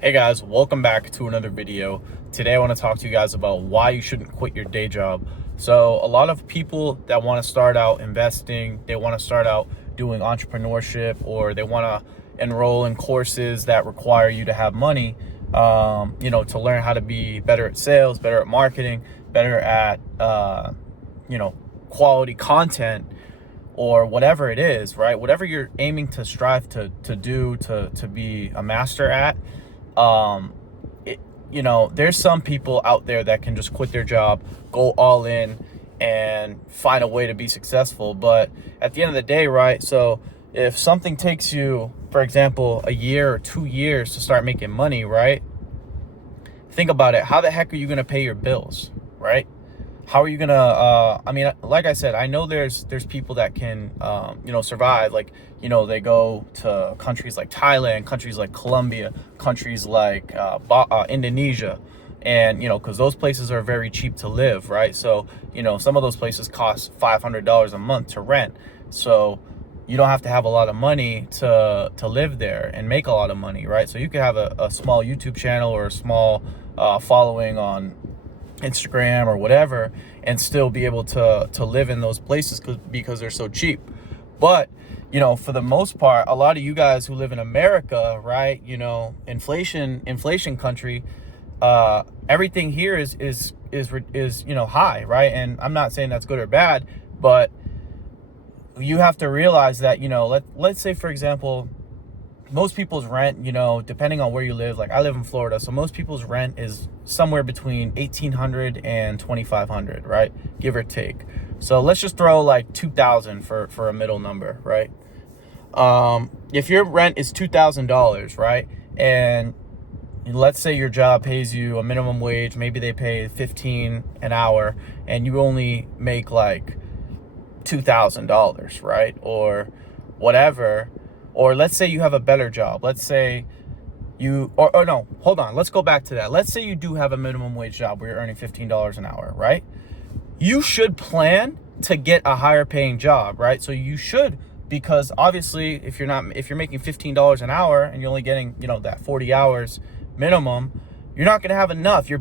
Hey guys, welcome back to another video. Today I want to talk to you guys about why you shouldn't quit your day job. So a lot of people that want to start out investing, they want to start out doing entrepreneurship, or they want to enroll in courses that require you to have money, to learn how to be better at sales, better at marketing, better at, quality content, or whatever it is, right? Whatever you're aiming to strive to do, to be a master at. um there's some people out there that can just quit their job, go all in, and find a way to be successful. But at the end of the day, right, so if something takes you, for example, a year or 2 years to start making money, right, think about it. How the heck are you going to pay your bills, right? How are you gonna like I said, I know there's people that can survive. Like, they go to countries like Thailand, countries like Colombia, countries like Indonesia, and because those places are very cheap to live, right? So some of those places cost $500 a month to rent. So you don't have to have a lot of money to live there and make a lot of money, right? So you could have a small YouTube channel or a small following on Instagram or whatever, and still be able to live in those places because they're so cheap. But for the most part, a lot of you guys who live in America, right, inflation country, everything here is high, right? And I'm not saying that's good or bad, but you have to realize that let's say, for example, most people's rent, depending on where you live, like I live in Florida, so most people's rent is somewhere between 1,800 and 2,500, right? Give or take. So let's just throw like 2,000 for a middle number, right? If your rent is $2,000, right, and let's say your job pays you a minimum wage, maybe they pay 15 an hour, and you only make like $2,000, right, or whatever. Or let's say you have a better job. Let's say or no, hold on. Let's go back to that. Let's say you do have a minimum wage job where you're earning $15 an hour, right? You should plan to get a higher paying job, right? So you should, because obviously if you're making $15 an hour and you're only getting, that 40 hours minimum, you're not going to have enough. You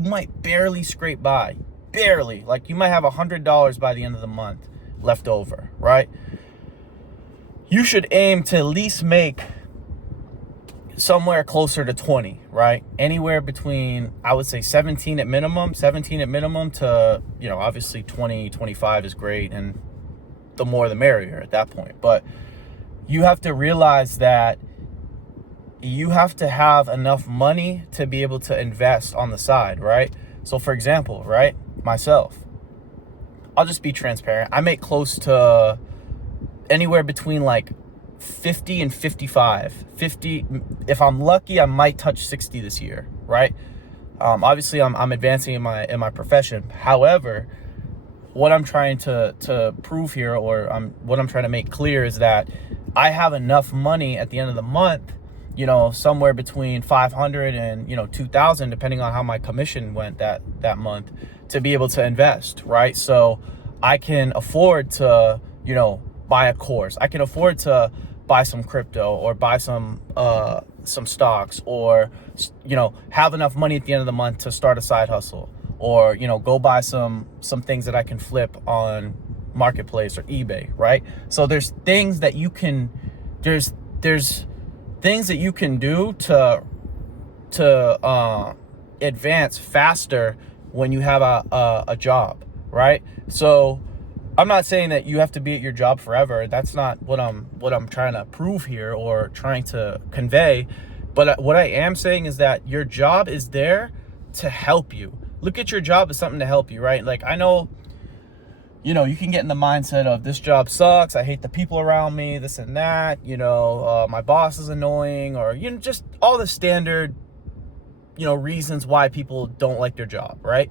might barely scrape by. Barely. Like you might have $100 by the end of the month left over, right? You should aim to at least make somewhere closer to 20, right? Anywhere between, I would say 17 at minimum to, obviously 20, 25 is great. And the more the merrier at that point. But you have to realize that you have to have enough money to be able to invest on the side, right? So for example, right, myself, I'll just be transparent. I make close to anywhere between like 50 and 55. 50, if I'm lucky, I might touch 60 this year, right? Obviously I'm advancing in my profession. However, what I'm trying to prove here, or what I'm trying to make clear, is that I have enough money at the end of the month, somewhere between 500 and 2,000, depending on how my commission went that month, to be able to invest, right? So I can afford to buy a course. I can afford to buy some crypto, or buy some stocks, or have enough money at the end of the month to start a side hustle, or go buy some things that I can flip on Marketplace or eBay, right? So there's things that you can there's things that you can do to advance faster when you have a job, right? So I'm not saying that you have to be at your job forever. That's not what I'm trying to prove here or trying to convey. But what I am saying is that your job is there to help you. Look at your job as something to help you, right? Like I know, you can get in the mindset of, this job sucks, I hate the people around me, this and that, my boss is annoying, or just all the standard reasons why people don't like their job, right?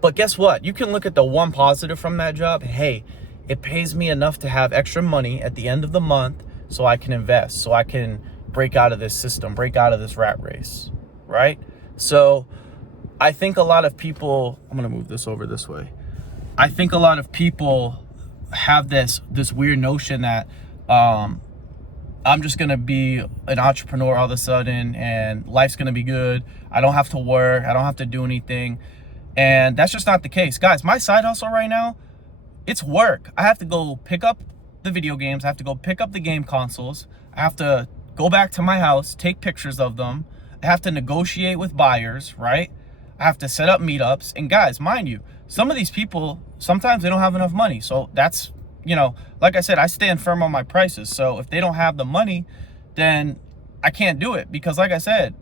But guess what? You can look at the one positive from that job. Hey, it pays me enough to have extra money at the end of the month so I can invest, so I can break out of this system, break out of this rat race, right? So I think a lot of people, I'm going to move this over this way. I think a lot of people have this weird notion that I'm just going to be an entrepreneur all of a sudden and life's going to be good. I don't have to work. I don't have to do anything. And that's just not the case. Guys, my side hustle right now, it's work. I have to go pick up the video games. I have to go pick up the game consoles. I have to go back to my house, take pictures of them. I have to negotiate with buyers, right? I have to set up meetups. And guys, mind you, some of these people, sometimes they don't have enough money. So that's, you know, like I said, I stand firm on my prices. So if they don't have the money, then I can't do it, because like I said,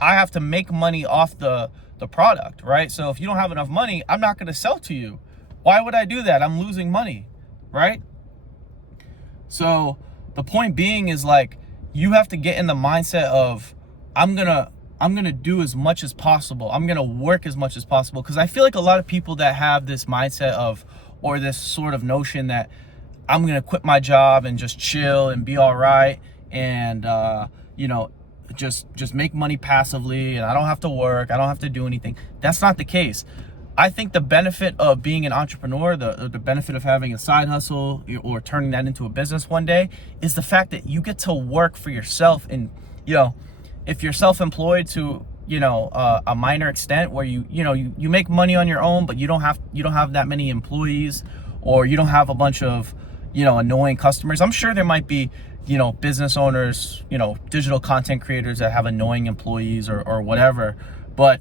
I have to make money off the product, right? So if you don't have enough money, I'm not going to sell to you. Why would I do that? I'm losing money, right? So the point being is, like, you have to get in the mindset of, I'm gonna do as much as possible. I'm gonna work as much as possible. Because I feel like a lot of people that have this mindset of, or this sort of notion that I'm gonna quit my job and just chill and be all right, and you know, just make money passively, and I don't have to work, I don't have to do anything. That's not the case. I think the benefit of being an entrepreneur, the benefit of having a side hustle or turning that into a business one day, is the fact that you get to work for yourself. And, you know, if you're self-employed to, you know, a minor extent, where you make money on your own, but you don't have that many employees, or you don't have a bunch of, you know, annoying customers. I'm sure there might be, you know, business owners, you know, digital content creators that have annoying employees or whatever, but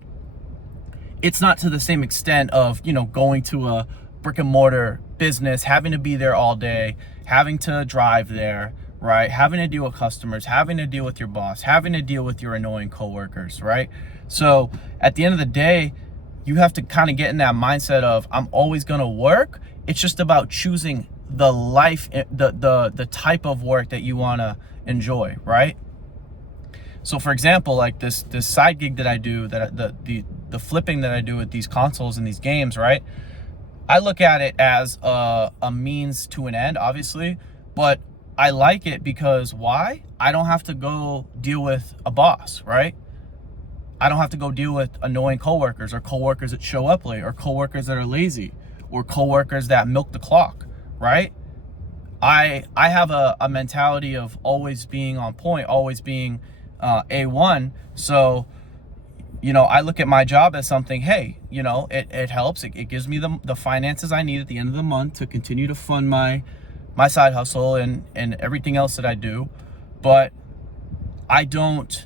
it's not to the same extent of, you know, going to a brick and mortar business, having to be there all day, having to drive there, right? Having to deal with customers, having to deal with your boss, having to deal with your annoying coworkers, right? So at the end of the day, you have to kind of get in that mindset of, I'm always going to work. It's just about choosing the life, the type of work that you want to enjoy, right? So for example, like this side gig that I do, that the flipping that I do with these consoles and these games, right? I look at it as a means to an end, obviously, but I like it because why? I don't have to go deal with a boss, right? I don't have to go deal with annoying coworkers, or coworkers that show up late, or coworkers that are lazy, or coworkers that milk the clock, right? I have a mentality of always being on point, always being A1. So, you know, I look at my job as something, hey, you know, it helps. It gives me the finances I need at the end of the month to continue to fund my side hustle and everything else that I do. But I don't,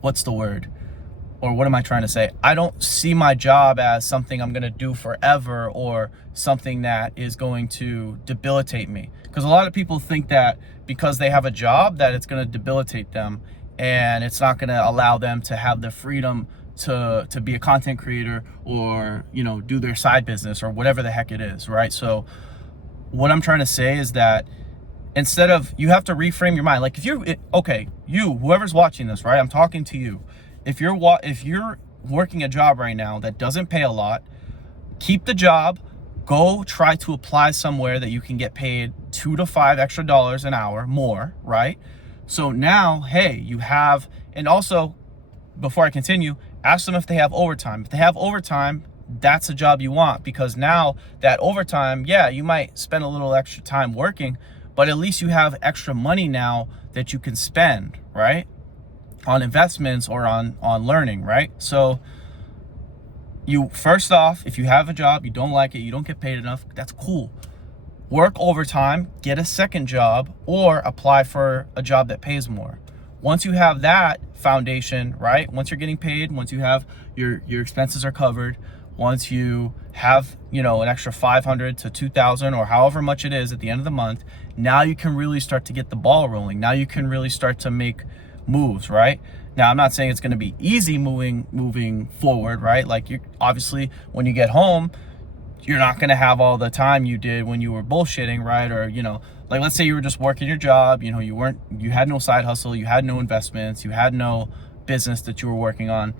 what's the word? Or what am I trying to say? I don't see my job as something I'm going to do forever, or something that is going to debilitate me. Because a lot of people think that because they have a job that it's going to debilitate them, and it's not going to allow them to have the freedom to be a content creator, or, you know, do their side business or whatever the heck it is, right? So what I'm trying to say is that instead of, you have to reframe your mind. Like if you're, okay, you, whoever's watching this, right? I'm talking to you. If you're working a job right now that doesn't pay a lot, keep the job, go try to apply somewhere that you can get paid $2 to $5 extra an hour more, right? So now, hey, you have, and also before I continue, ask them if they have overtime. If they have overtime, that's a job you want, because now that overtime, yeah, you might spend a little extra time working, but at least you have extra money now that you can spend, right? On investments or on learning, right? So you, first off, if you have a job, you don't like it, you don't get paid enough, that's cool. Work overtime, get a second job, or apply for a job that pays more. Once you have that foundation, right? Once you're getting paid, once you have your expenses are covered, once you have, you know, an extra 500 to 2,000 or however much it is at the end of the month, now you can really start to get the ball rolling. Now you can really start to make moves, right? Now, I'm not saying it's going to be easy moving forward, right? Like, you obviously, when you get home, you're not going to have all the time you did when you were bullshitting, right? Or, you know, like, let's say you were just working your job, you know, you had no side hustle, you had no investments, you had no business that you were working on.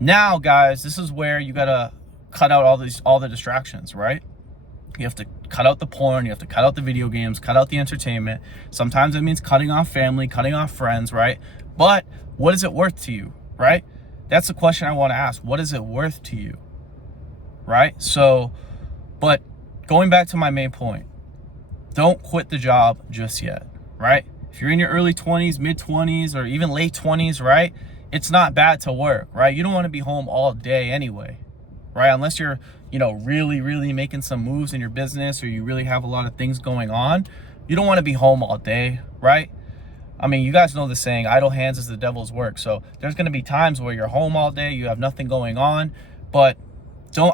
Now, guys, this is where you got to cut out all the distractions, right? You have to cut out the porn, you have to cut out the video games, cut out the entertainment. Sometimes it means cutting off family, cutting off friends, right? But what is it worth to you, right? That's the question I want to ask. What is it worth to you, right? So, but going back to my main point, don't quit the job just yet, right? If you're in your early 20s, mid 20s, or even late 20s, right? It's not bad to work, right? You don't want to be home all day anyway, right? Unless you're, really making some moves in your business, or you really have a lot of things going on. You don't want to be home all day, right? I mean, you guys know the saying, idle hands is the devil's work. So there's going to be times where you're home all day, you have nothing going on, but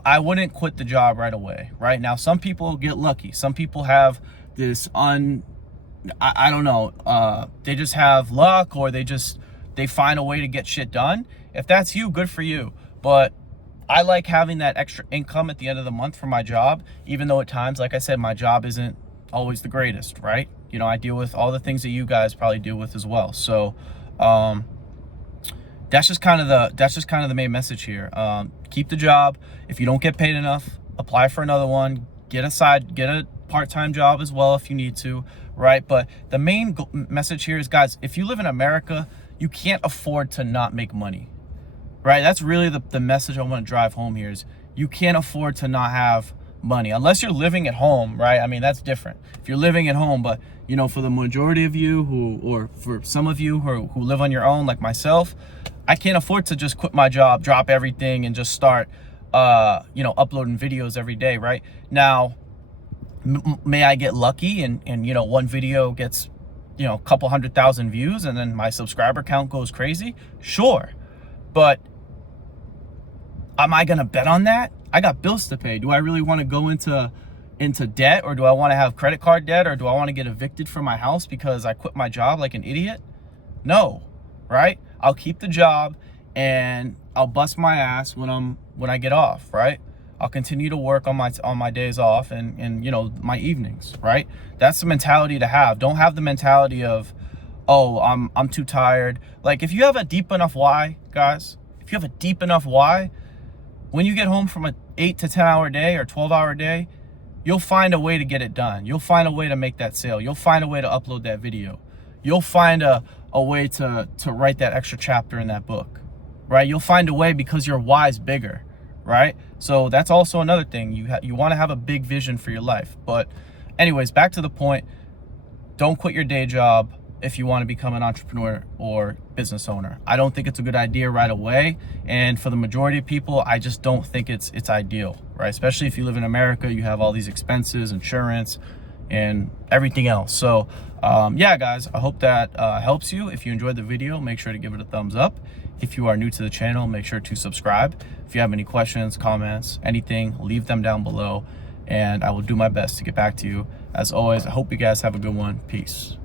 I wouldn't quit the job right away, right? Now, some people get lucky. Some people have this I don't know, they just have luck, or they find a way to get shit done. If that's you, good for you. But I like having that extra income at the end of the month from my job, even though at times, like I said, my job isn't always the greatest, right? I deal with all the things that you guys probably deal with as well. So that's just kind of the main message here. Keep the job. If you don't get paid enough, apply for another one. Get a part-time job as well if you need to, right? But the main message here is, guys, if you live in America, you can't afford to not make money, right? That's really the message I want to drive home here is you can't afford to not have money unless you're living at home, right? I mean, that's different if you're living at home, but for the majority of you or for some of you who live on your own, like myself, I can't afford to just quit my job, drop everything, and just start uploading videos every day, right? Now, may I get lucky and one video gets a couple 100,000 views and then my subscriber count goes crazy? Sure. But am I gonna bet on that? I got bills to pay. Do I really want to go into debt, or do I want to have credit card debt, or do I want to get evicted from my house because I quit my job like an idiot? No, right? I'll keep the job and I'll bust my ass when I get off, right? I'll continue to work on my days off and my evenings, right? That's the mentality to have. Don't have the mentality of, oh, I'm too tired. Like, if you have a deep enough why, guys, if you have a deep enough why, when you get home from an 8 to 10 hour day or 12-hour day, you'll find a way to get it done. You'll find a way to make that sale. You'll find a way to upload that video. You'll find a way to write that extra chapter in that book, right? You'll find a way because your why's bigger, right? So that's also another thing. You want to have a big vision for your life. But anyways, back to the point. Don't quit your day job if you want to become an entrepreneur or business owner. I don't think it's a good idea right away. And for the majority of people, I just don't think it's ideal, right? Especially if you live in America, you have all these expenses, insurance, and everything else. So yeah, guys, I hope that helps you. If you enjoyed the video, make sure to give it a thumbs up. If you are new to the channel, make sure to subscribe. If you have any questions, comments, anything, leave them down below, and I will do my best to get back to you. As always, I hope you guys have a good one. Peace.